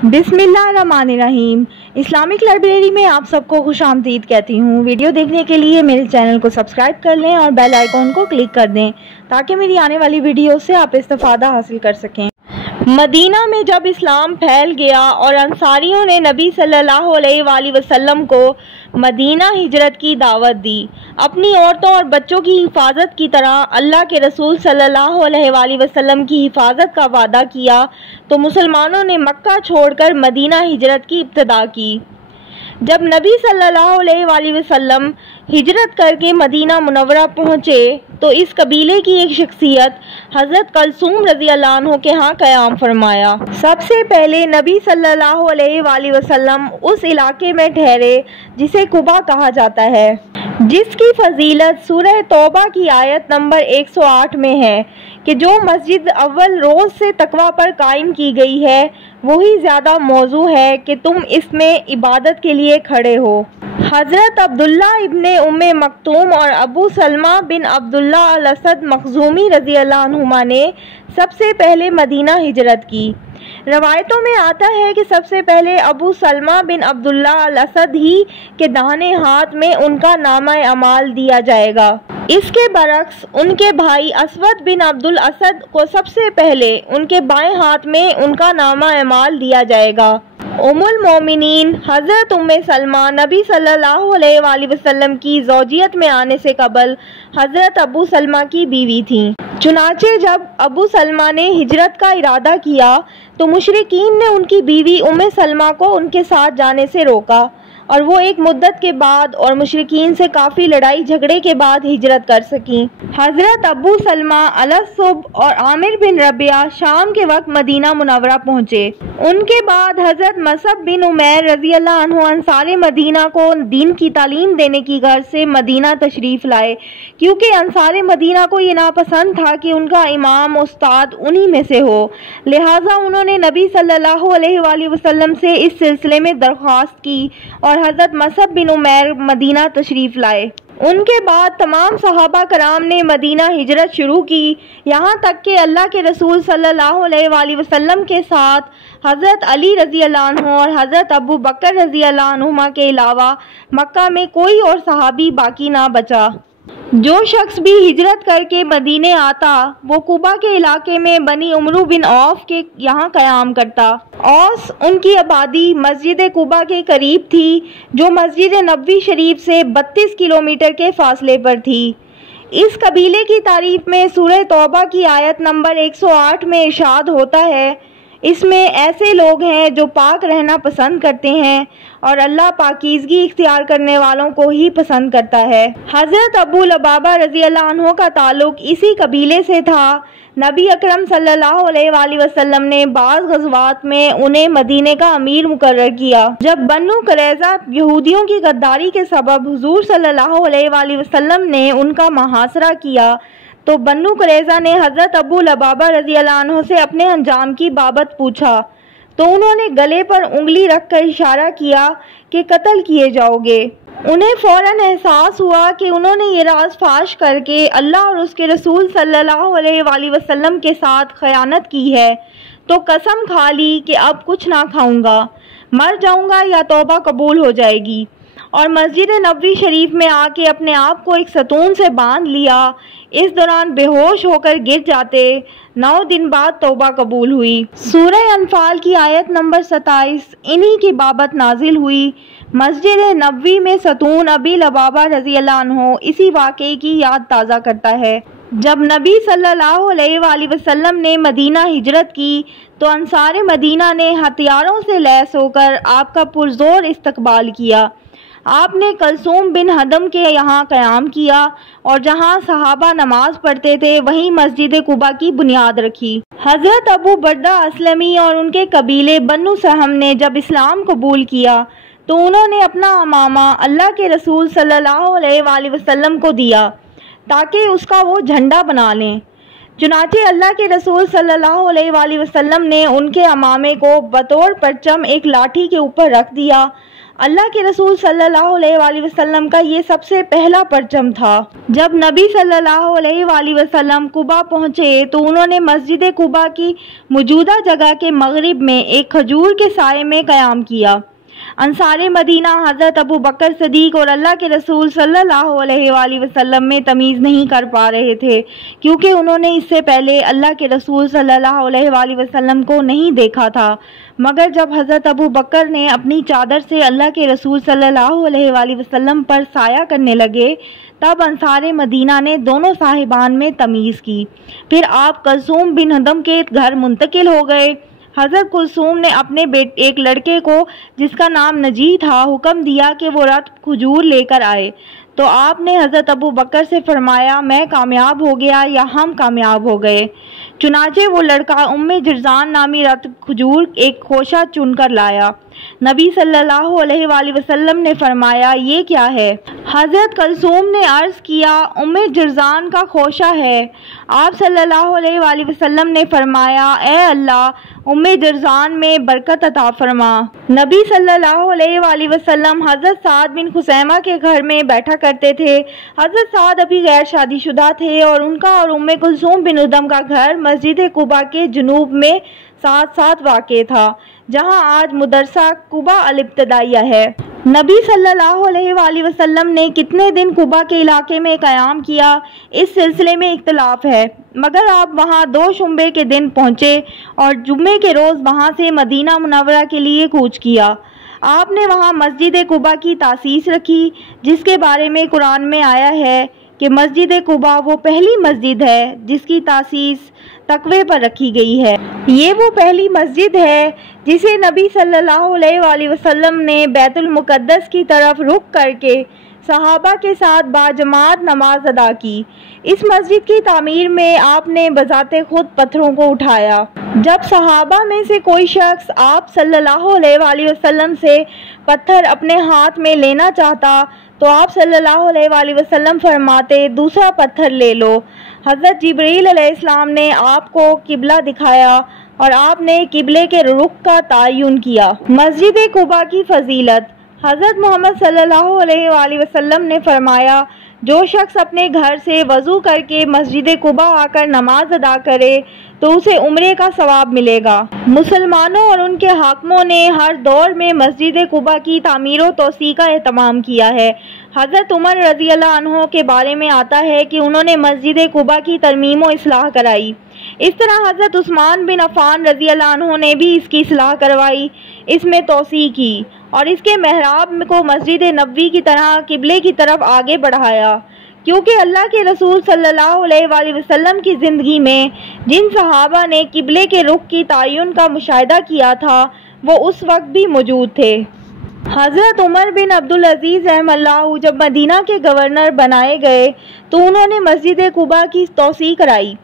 बिस्मिल्लाहिर्रहमानिर्रहीम। Islamic library में आप सबको खुश आमदीद कहती हूँ। वीडियो देखने के लिए मेरे चैनल को सब्सक्राइब कर लें और बेल आइकॉन को क्लिक कर दें ताकि मेरी आने वाली वीडियो से आप इस्तिफादा हासिल कर सकें। मदीना में जब इस्लाम फैल गया और अंसारियों ने नबी सल्लल्लाहु अलैहि वसल्लम को मदीना हिजरत की दावत दी, अपनी औरतों और बच्चों की हिफाजत की तरह अल्लाह के रसूल सल्लल्लाहु अलैहि वसल्लम की हिफाजत का वादा किया, तो मुसलमानों ने मक्का छोड़कर मदीना हिजरत की इब्तिदा की। जब नबी सल्लल्लाहु अलैहि वसल्लम हिजरत करके मदीना मुनव्वरा पहुँचे तो इस कबीले की एक शख्सियत हज़रत कलसूम रज़ी अल्लाह अन्हु के यहाँ क़याम फरमाया। सबसे पहले नबी सल्लल्लाहु अलैहि वसल्लम उस इलाके में ठहरे जिसे कुबा कहा जाता है, जिसकी फजीलत सूरह तौबा की आयत नंबर 108 में है कि जो मस्जिद अव्वल रोज़ से तकवा पर कायम की गई है वही ज़्यादा मौजू है कि तुम इसमें इबादत के लिए खड़े हो। हज़रत अब्दुल्ला इब्ने उम्मे मक्तूम और अबू सलमा बिन अब्दुल्ला अल असद मखजूमी रज़ी अल्लाह अन्हुमा ने सबसे पहले मदीना हिजरत की। रवायतों में आता है कि सबसे पहले अबू सलमा बिन अब्दुल्ला अल असद ही के दाहिने हाथ में उनका नामा अमाल दिया जाएगा। इसके बरक्स उनके भाई असवद बिन अब्दुल असद को सबसे पहले उनके बाएं हाथ में उनका नामा अमाल दिया जाएगा। उम्मुल मोमिनीन हज़रत उम्मे सलमा नबी सल्लल्लाहु अलैहि वसल्लम की ज़ौजियत में आने से कबल हज़रत अबू सलमा की बीवी थीं। चुनाचे जब अबू सलमा ने हिजरत का इरादा किया तो मुशरिकीन ने उनकी बीवी उम्मे सलमा को उनके साथ जाने से रोका और वो एक मुद्दत के बाद और मुशरिकीन से काफ़ी लड़ाई झगड़े के बाद हिजरत कर सकीं। हज़रत अबू सलमा अलसुब और आमिर बिन रबिया शाम के वक्त मदीना मुनव्वरा पहुँचे। उनके बाद हज़रत मसअब बिन उमैर रज़ी अल्लाह अन्हु अंसारे मदीना को दीन की तालीम देने की गर्ज से मदीना तशरीफ़ लाए, क्योंकि अंसारे मदीना को ये नापसंद था कि उनका इमाम उस्ताद उन्हीं में से हो। लिहाजा उन्होंने नबी सल्लल्लाहु अलैहि वसल्लम से इस सिलसिले में दरख्वास्त की और हज़रत मसअब बिन उमैर मदीना तशरीफ़ लाए। उनके बाद तमाम सहाबा कराम ने मदीना हिजरत शुरू की, यहाँ तक कि अल्लाह के रसूल सल्लल्लाहु अलैहि वसल्लम के साथ हज़रत अली रज़ी अल्लाह अन्हु और हज़रत अबू बकर रज़ी अल्लाह अन्हुमा के अलावा मक्का में कोई और सहाबी बाकी ना बचा। जो शख्स भी हिजरत करके मदीने आता वो कुबा के इलाके में बनी उमरू बिन औफ के यहाँ क़याम करता। औस उनकी आबादी मस्जिद कुबा के करीब थी, जो मस्जिद नबवी शरीफ से 32 किलोमीटर के फासले पर थी। इस कबीले की तारीफ में सूरह तौबा की आयत नंबर 108 में इरशाद होता है, इसमें ऐसे लोग हैं जो पाक रहना पसंद करते हैं और अल्लाह पाकीज़गी इख्तियार करने वालों को ही पसंद करता है। हज़रत अबू लबाबा रज़ी अल्लाह अन्हु का ताल्लुक इसी कबीले से था। नबी अकरम सल्लल्लाहु अलैहि वसल्लम ने बाज़ ग़ज़वात में उन्हें मदीने का अमीर मुकर्रर किया। जब बन्नू कुरैज़ा यहूदियों की गद्दारी के सबब हुज़ूर सल्लल्लाहु अलैहि वसल्लम ने उनका मुहासरा किया तो बन्नू कुरैज़ा ने हज़रत अबू लबाबा रज़ी अल्लाह अन्हु से अपने अंजाम की बाबत पूछा तो उन्होंने गले पर उंगली रखकर इशारा किया कि कत्ल किए जाओगे। उन्हें फ़ौरन एहसास हुआ कि उन्होंने ये राज फाश करके अल्लाह और उसके रसूल सल्लल्लाहु अलैहि वसल्लम के साथ खयानत की है, तो कसम खा ली कि अब कुछ ना खाऊंगा, मर जाऊंगा या तौबा कबूल हो जाएगी, और मस्जिद नबवी शरीफ में आके अपने आप को एक सतून से बांध लिया। इस दौरान बेहोश होकर गिर जाते। 9 दिन बाद तौबा कबूल हुई। सूरह अनफाल की आयत नंबर 27 इन्हीं की बाबत नाजिल हुई। मस्जिद नबवी में सतून अबी लबाबा रज़ी अल्लाह अन्हु इसी वाक़े की याद ताज़ा करता है। जब नबी सल्लल्लाहु अलैहि वसल्लम ने मदीना हिजरत की तो अंसारे मदीना ने हथियारों से लैस होकर आपका पुरज़ोर इस्तकबाल किया। आपने कलसूम बिन हदम के यहाँ क़याम किया और जहाँ सहाबा नमाज पढ़ते थे वहीं मस्जिद कुबा की बुनियाद रखी। हज़रत अबू बर्दा असलमी और उनके कबीले बन्नू सहम ने जब इस्लाम कबूल किया तो उन्होंने अपना अमामा अल्लाह के रसूल सल्लल्लाहु अलैहि वसल्लम को दिया ताकि उसका वो झंडा बना लें। चुनाचे अल्लाह के रसूल सल्लल्लाहु अलैहि वसल्लम ने उनके अमामे को बतौर परचम एक लाठी के ऊपर रख दिया। اللہ کے رسول صلی اللہ علیہ وسلم کا یہ سب سے پہلا پرچم تھا۔ جب نبی صلی اللہ علیہ وسلم قباء پہنچے تو انہوں نے مسجد قباء کی موجودہ جگہ کے مغرب میں ایک کھجور کے سائے میں قیام کیا۔ انصار مدینہ حضرت ابو بکر صدیق اور اللہ کے رسول صلی اللہ علیہ وسلم میں تمیز نہیں کر پا رہے تھے، کیونکہ انہوں نے اس سے پہلے اللہ کے رسول صلی اللہ علیہ وسلم کو نہیں دیکھا تھا، مگر جب حضرت ابو بکر نے اپنی چادر سے اللہ کے رسول صلی اللہ علیہ وسلم پر سایہ کرنے لگے، تب انصار مدینہ نے دونوں صاحبان میں تمیز کی۔ پھر آپ کلثوم بن ہدم کے گھر منتقل ہو گئے۔ حضرت کلثوم نے اپنے ایک لڑکے کو جس کا نام نجی تھا حکم دیا کہ وہ رت کھجور لے کر آئے، تو آپ نے حضرت ابو بکر سے فرمایا میں کامیاب ہو گیا یا ہم کامیاب ہو گئے؟ چنانچہ وہ لڑکا جرزان نامی رت کھجور ایک خوشہ چن کر لایا۔ نبی صلی اللہ علیہ وسلم نے فرمایا یہ کیا ہے؟ حضرت کلثوم نے عرض کیا جرزان کا خوشہ ہے۔ آپ صلی اللہ علیہ وسلم نے فرمایا اے اللہ جرزان میں برکت عطا فرما۔ نبی صلی اللہ علیہ وسلم حضرت سعد بن خثیمہ کے گھر میں بیٹھا کرتے تھے۔ حضرت سعد ابھی غیر شادی شدہ تھے اور ان کا اور کلثوم بن ہدم کا گھر مسجد قباء کے جنوب میں ساتھ واقع تھا، جہاں آج مدرسہ قباء الابتدائیہ ہے۔ نبی صلی اللہ علیہ وسلم نے کتنے دن قباء کے علاقے میں قیام کیا، اس سلسلے میں اختلاف ہے، مگر آپ وہاں 2 شنبے کے دن پہنچے اور جمعے کے روز وہاں سے مدینہ منورہ کے لیے کوچ کیا۔ آپ نے وہاں مسجد قباء کی تاسیس رکھی، جس کے بارے میں قرآن میں آیا ہے کہ مسجد قباء وہ پہلی مسجد ہے جس کی تاسیس تقوی پر رکھی گئی ہے۔ یہ وہ پہلی مسجد ہے جسے نبی صلی اللہ علیہ وسلم نے بیت المقدس کی طرف رخ کر کے صحابہ کے ساتھ باجماعت نماز ادا کی۔ اس مسجد کی تعمیر میں آپ نے بذات خود پتھروں کو اٹھایا۔ جب صحابہ میں سے کوئی شخص آپ صلی اللہ علیہ وسلم سے پتھر اپنے ہاتھ میں لینا چاہتا تو آپ صلی اللہ علیہ وسلم فرماتے دوسرا پتھر لے لو۔ حضرت جبرائیل علیہ السلام نے آپ کو قبلہ دکھایا اور آپ نے قبلے کے رخ کا تعین کیا۔ مسجد قباء کی فضیلت۔ حضرت محمد صلی اللہ علیہ وسلم نے فرمایا جو شخص اپنے گھر سے وضو کر کے مسجد قباء آ کر نماز ادا کرے تو اسے عمرے کا ثواب ملے گا۔ مسلمانوں اور ان کے حاکموں نے ہر دور میں مسجد قباء کی تعمیر و توسیع کا اہتمام کیا ہے۔ حضرت عمر رضی اللہ عنہ کے بارے میں آتا ہے کہ انہوں نے مسجد قباء کی ترمیم و اصلاح کرائی۔ اس طرح حضرت عثمان بن عفان رضی اللہ عنہ نے بھی اس کی اصلاح کروائی، اس میں توسیع کی اور اس کے محراب کو مسجد نبوی کی طرح قبلے کی طرف آگے بڑھایا، کیونکہ اللہ کے رسول صلی اللہ علیہ وسلم کی زندگی میں جن صحابہ نے قبلے کے رخ کی تعین کا مشاہدہ کیا تھا وہ اس وقت بھی موجود تھے۔ حضرت عمر بن عبدالعزیز رحمہ اللہ جب مدینہ کے گورنر بنائے گئے تو انہوں نے مسجد قباء کی توسیع کرائی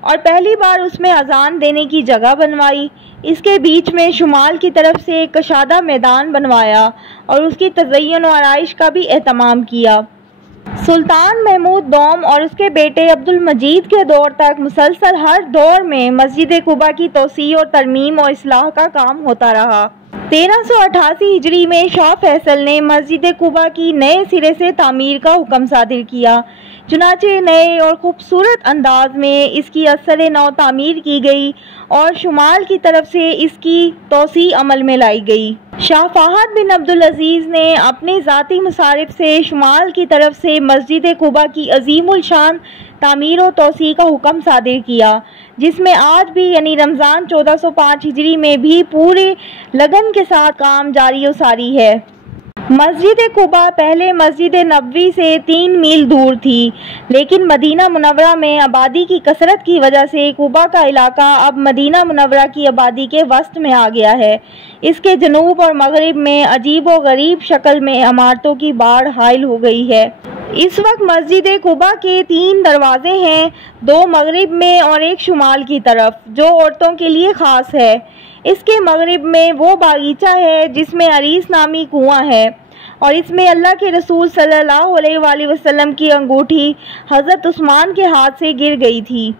اور پہلی بار اس میں اذان دینے کی جگہ بنوائی۔ اس کے بیچ میں شمال کی طرف سے ایک کشادہ میدان بنوایا اور اس کی تزئین و آرائش کا بھی اہتمام کیا۔ سلطان محمود دوم اور اس کے بیٹے عبد المجید کے دور تک مسلسل ہر دور میں مسجد قباء کی توسیع اور ترمیم و اصلاح کا کام ہوتا رہا۔ 1388 ہجری میں شاہ فیصل نے مسجد قباء کی نئے سرے سے تعمیر کا حکم صادر کیا، چنانچہ نئے اور خوبصورت انداز میں اس کی اثر نو تعمیر کی گئی اور شمال کی طرف سے اس کی توسیع عمل میں لائی گئی۔ شاہ فہد بن عبدالعزیز نے اپنے ذاتی مصارف سے شمال کی طرف سے مسجد قباء کی عظیم الشان تعمیر و توسیع کا حکم صادر کیا، جس میں آج بھی یعنی رمضان 1405 ہجری میں بھی پورے لگن کے ساتھ کام جاری و ساری ہے۔ مسجد قباء پہلے مسجد نبوی سے 3 میل دور تھی، لیکن مدینہ منورہ میں آبادی کی کثرت کی وجہ سے قباء کا علاقہ اب مدینہ منورہ کی آبادی کے وسط میں آ گیا ہے۔ اس کے جنوب اور مغرب میں عجیب و غریب شکل میں عمارتوں کی باڑ حائل ہو گئی ہے۔ اس وقت مسجد قباء کے 3 دروازے ہیں، 2 مغرب میں اور ایک شمال کی طرف، جو عورتوں کے لیے خاص ہے۔ اس کے مغرب میں وہ باغیچہ ہے جس میں عریس نامی کنواں ہے اور اس میں اللہ کے رسول صلی اللہ علیہ وسلم کی انگوٹھی حضرت عثمان کے ہاتھ سے گر گئی تھی۔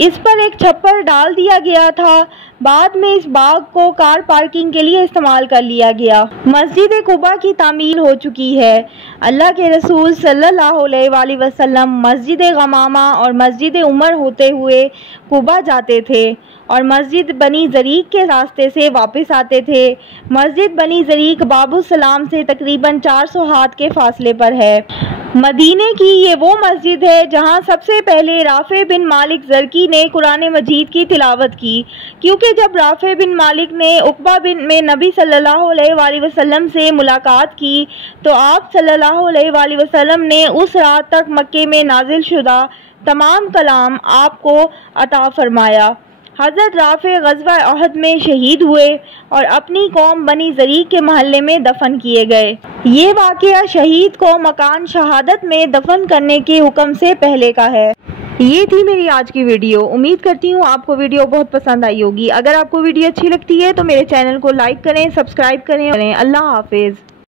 इस पर एक छप्पर डाल दिया गया था। बाद में इस बाग को कार पार्किंग के लिए इस्तेमाल कर लिया गया। मस्जिद कुबा की तामीर हो चुकी है। अल्लाह के रसूल सल्लल्लाहु अलैहि वसल्लम मस्जिद गमामा और मस्जिद उमर होते हुए कुबा जाते थे और मस्जिद बनी ज़रीक के रास्ते से वापस आते थे। मस्जिद बनी ज़रीक बाबुस सलाम से तकरीबन 400 हाथ के फासले पर है। मदीने की ये वो मस्जिद है जहाँ सबसे पहले राफे बिन मालिक ज़रकी ने कुरान मजीद की तिलावत की, क्योंकि जब राफे बिन मालिक ने उक़बा बिन में नबी सल्लल्लाहु अलैहि वसल्लम से मुलाकात की तो आप सल्लल्लाहु अलैहि वसल्लम ने उस रात तक मक्के में नाजिल शुदा तमाम कलाम आपको अता फरमाया। हज़रत राफ़े ग़ज़वा अहद में शहीद हुए और अपनी कौम बनी ज़रीक के महल्ले में दफन किए गए। ये वाक़या शहीद को मकान शहादत में दफन करने के हुक्म से पहले का है। ये थी मेरी आज की वीडियो। उम्मीद करती हूँ आपको वीडियो बहुत पसंद आई होगी। अगर आपको वीडियो अच्छी लगती है तो मेरे चैनल को लाइक करें, सब्सक्राइब करें। अल्लाह हाफिज़।